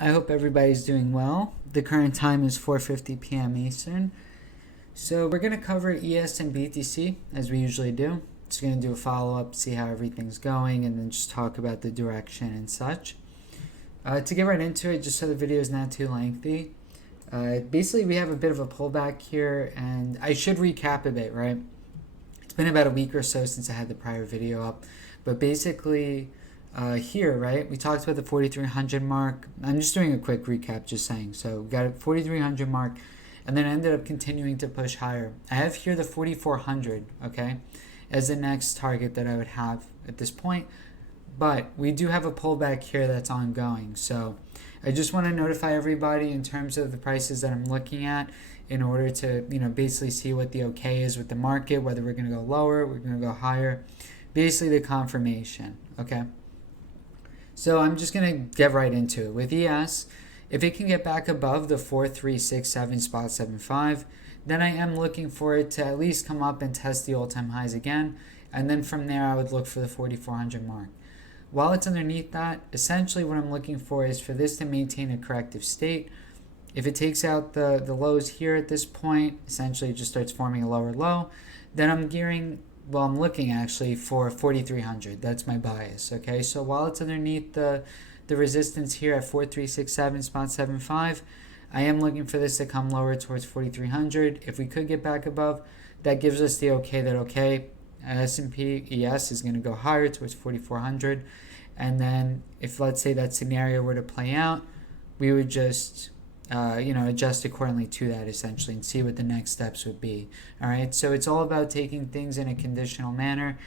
I hope everybody's doing well. The current time is 4:50 p.m. Eastern. So we're going to cover ES and BTC as we usually do. Just going to do a follow-up, see how everything's going, and then just talk about the direction and such. To get right into it, just so the video is not too lengthy, basically we have a bit of a pullback here, and I should recap a bit, right? It's been about a week or so since I had the prior video up, but basically here, right, we talked about the 4,300 mark. I'm just doing a quick recap, just saying. So we got a 4,300 mark, and then I ended up continuing to push higher. I have here the 4,400, okay, as the next target that I would have at this point. But we do have a pullback here that's ongoing. So I just want to notify everybody in terms of the prices that I'm looking at in order to, basically see what the okay is with the market, whether we're going to go lower, we're going to go higher. Basically the confirmation, okay? So I'm just going to get right into it. With ES, if it can get back above the 4367 spot 75, then I am looking for it to at least come up and test the all-time highs again. And then from there, I would look for the 4,400 mark. While it's underneath that, essentially what I'm looking for is for this to maintain a corrective state. If it takes out the lows here at this point, essentially it just starts forming a lower low, then I'm looking actually for 4,300. That's my bias, okay? So while it's underneath the resistance here at 4367 spot 75, I am looking for this to come lower towards 4,300. If we could get back above, that gives us the okay that, S&P ES is going to go higher towards 4,400. And then if, let's say, that scenario were to play out, we would just adjust accordingly to that essentially and see what the next steps would be. All right, so it's all about taking things in a conditional manner,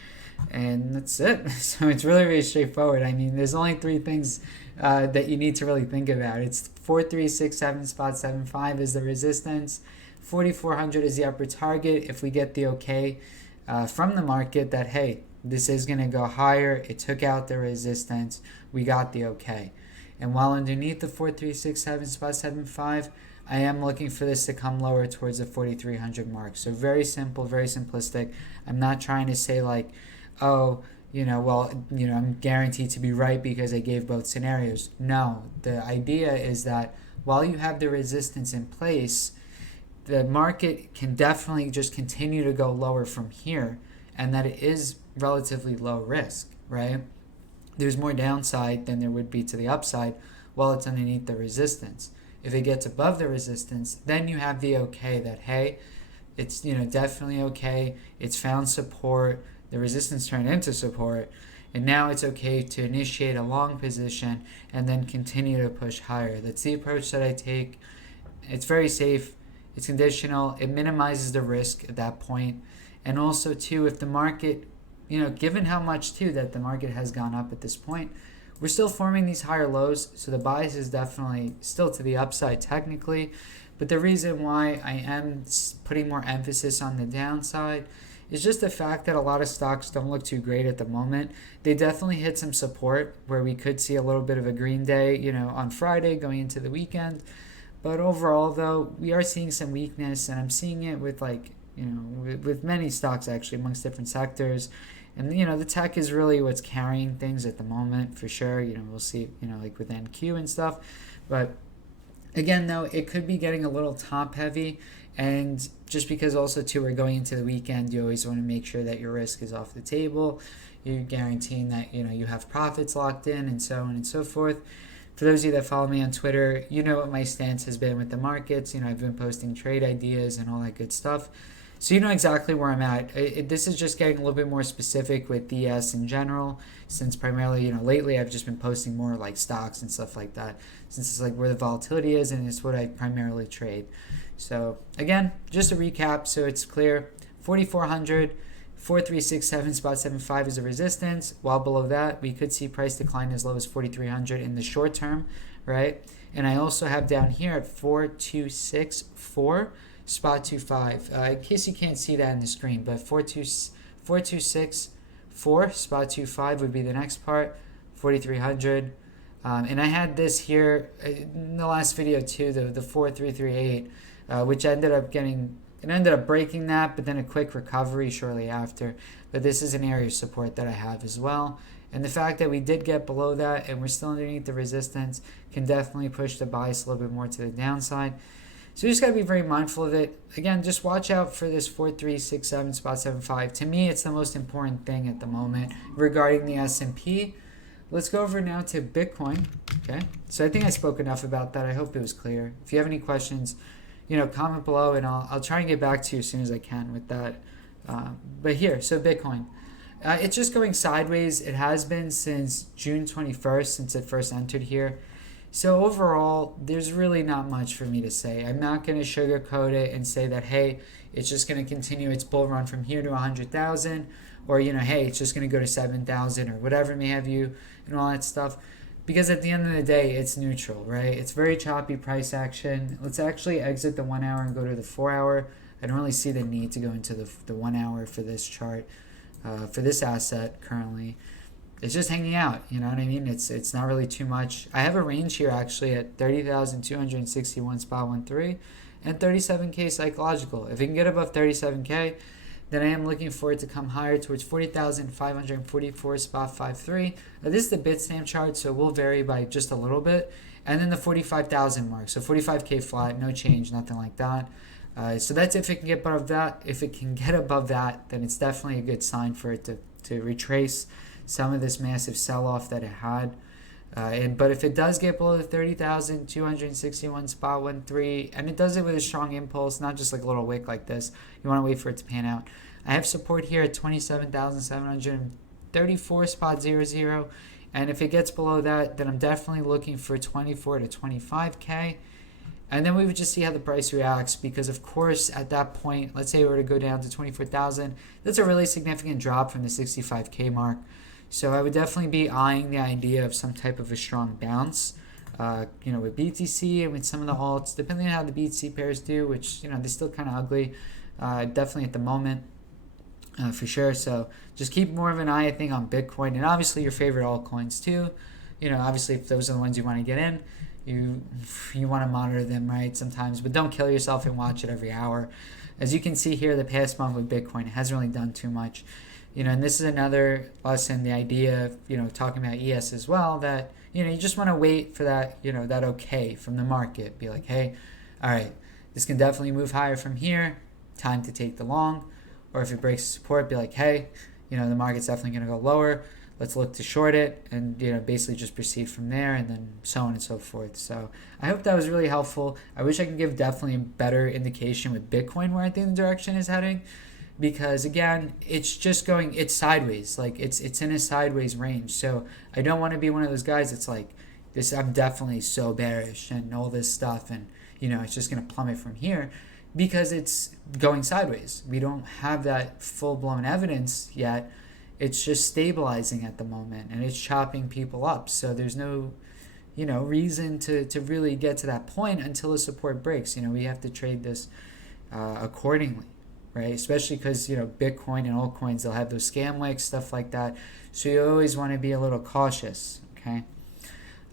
and that's it. So it's really, really straightforward. I mean, there's only three things that you need to really think about. It's 4367 spot 75 is the resistance, 4,400 is the upper target. If we get the okay from the market that, hey, this is going to go higher, it took out the resistance, we got the okay. And while underneath the 4367 spot 75, I am looking for this to come lower towards the 4,300 mark. So very simple, very simplistic. I'm not trying to say like, I'm guaranteed to be right because I gave both scenarios. No, the idea is that while you have the resistance in place, the market can definitely just continue to go lower from here, and that it is relatively low risk, right? There's more downside than there would be to the upside while it's underneath the resistance. If it gets above the resistance, then you have the okay that, hey, it's definitely okay, it's found support, the resistance turned into support, and now it's okay to initiate a long position and then continue to push higher. That's the approach that I take. It's very safe, it's conditional, it minimizes the risk at that point. And also too, if the market, given how much too that the market has gone up at this point, we're still forming these higher lows, so the bias is definitely still to the upside technically. But the reason why I am putting more emphasis on the downside is just the fact that a lot of stocks don't look too great at the moment. They definitely hit some support where we could see a little bit of a green day, on Friday going into the weekend. But overall, though, we are seeing some weakness, and I'm seeing it with with many stocks actually amongst different sectors. And, the tech is really what's carrying things at the moment for sure. We'll see, like with NQ and stuff. But again, though, it could be getting a little top heavy. And just because also, too, we're going into the weekend, you always want to make sure that your risk is off the table. You're guaranteeing that, you have profits locked in and so on and so forth. For those of you that follow me on Twitter, you know what my stance has been with the markets. I've been posting trade ideas and all that good stuff. So you know exactly where I'm at. This is just getting a little bit more specific with ES in general, since primarily, lately I've just been posting more like stocks and stuff like that, since it's like where the volatility is and it's what I primarily trade. So again, just a recap so it's clear, 4,400, 4367 spot 75 is a resistance. While below that, we could see price decline as low as 4,300 in the short term, right? And I also have down here at 4264 spot 25. In case you can't see that on the screen, but 4264 spot 25 would be the next part, 4,300. And I had this here in the last video too, the 4338, which ended up breaking that, but then a quick recovery shortly after. But this is an area of support that I have as well. And the fact that we did get below that and we're still underneath the resistance can definitely push the bias a little bit more to the downside. So you just got to be very mindful of it. Again, just watch out for this 4367 spot 75. To me, it's the most important thing at the moment regarding the S&P. Let's go over now to Bitcoin. Okay, so I think I spoke enough about that. I hope it was clear. If you have any questions, comment below and I'll try and get back to you as soon as I can with that. But here, so Bitcoin. It's just going sideways. It has been since June 21st, since it first entered here. So overall, there's really not much for me to say. I'm not going to sugarcoat it and say that, hey, it's just going to continue its bull run from here to 100,000, or, hey, it's just going to go to 7,000 or whatever may have you and all that stuff. Because at the end of the day, it's neutral, right? It's very choppy price action. Let's actually exit the 1 hour and go to the 4 hour. I don't really see the need to go into the 1 hour for this chart, for this asset currently. It's just hanging out, you know what I mean? It's not really too much. I have a range here actually at 30,261 spot 13 and 37K psychological. If it can get above 37K, then I am looking for it to come higher towards 40,544 spot 53. Now this is the Bitstamp chart, so it will vary by just a little bit. And then the 45,000 mark, so 45K flat, no change, nothing like that. So that's if it can get above that. If it can get above that, then it's definitely a good sign for it to retrace some of this massive sell-off that it had. But if it does get below the 30,261 spot 13, and it does it with a strong impulse, not just like a little wick like this, you want to wait for it to pan out. I have support here at 27,734 spot 00, and if it gets below that, then I'm definitely looking for 24 to 25K. And then we would just see how the price reacts, because of course at that point, let's say we were to go down to 24,000, that's a really significant drop from the 65K mark. So I would definitely be eyeing the idea of some type of a strong bounce, with BTC and with some of the alts, depending on how the BTC pairs do, which, they're still kind of ugly, definitely at the moment, for sure. So just keep more of an eye, I think, on Bitcoin and obviously your favorite altcoins too. Obviously if those are the ones you want to get in, you want to monitor them, right, sometimes, but don't kill yourself and watch it every hour. As you can see here, the past month with Bitcoin, it hasn't really done too much. And this is another lesson, the idea of, talking about ES as well, that, you just want to wait for that, that okay from the market. Be like, hey, all right, this can definitely move higher from here, time to take the long. Or if it breaks support, be like, hey, the market's definitely going to go lower. Let's look to short it and, basically just proceed from there, and then so on and so forth. So I hope that was really helpful. I wish I could give definitely a better indication with Bitcoin where I think the direction is heading. Because again, it's just going, it's sideways, like it's in a sideways range. So I don't want to be one of those guys that's like, this, I'm definitely so bearish and all this stuff, and it's just going to plummet from here, because it's going sideways. We don't have that full-blown evidence yet. It's just stabilizing at the moment, and it's chopping people up. So there's no reason to really get to that point until the support breaks. We have to trade this accordingly. Right, especially because Bitcoin and altcoins, they'll have those scam wicks, stuff like that. So you always want to be a little cautious, okay?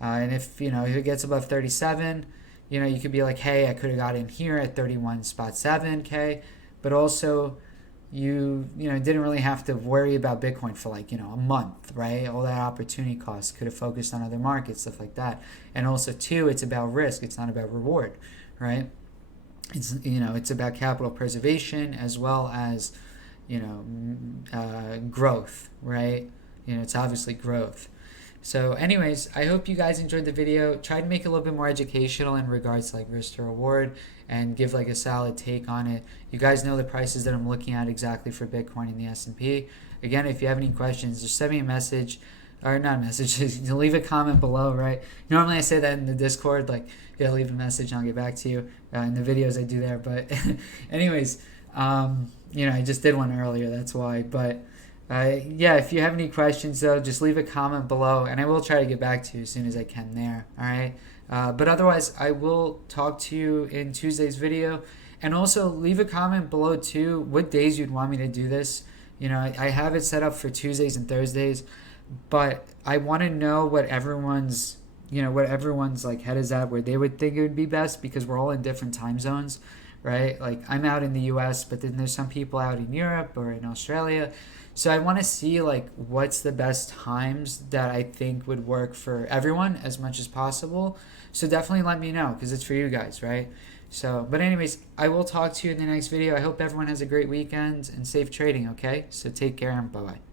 And if it gets above 37, you could be like, hey, I could have got in here at 31 spot 7K, but also you didn't really have to worry about Bitcoin for like a month, right? All that opportunity cost, could have focused on other markets, stuff like that. And also too, it's about risk, it's not about reward, right? It's about capital preservation as well as growth, right? It's obviously growth. So anyways, I hope you guys enjoyed the video. Try to make it a little bit more educational in regards to like risk to reward, and give like a solid take on it. You guys know the prices that I'm looking at exactly for Bitcoin and the S&P. Again, if you have any questions, just send me a message. Or not a message, leave a comment below, right? Normally I say that in the Discord, like, leave a message and I'll get back to you. In the videos I do there, but anyways, I just did one earlier, that's why. But if you have any questions though, just leave a comment below and I will try to get back to you as soon as I can there, all right? But otherwise, I will talk to you in Tuesday's video. And also leave a comment below too, what days you'd want me to do this. I have it set up for Tuesdays and Thursdays, but I want to know what everyone's like head is at, where they would think it would be best, because we're all in different time zones, right? Like I'm out in the US, but then there's some people out in Europe or in Australia. So I want to see like what's the best times that I think would work for everyone as much as possible. So definitely let me know because it's for you guys, right? So, but anyways, I will talk to you in the next video. I hope everyone has a great weekend and safe trading, okay? So take care and bye-bye.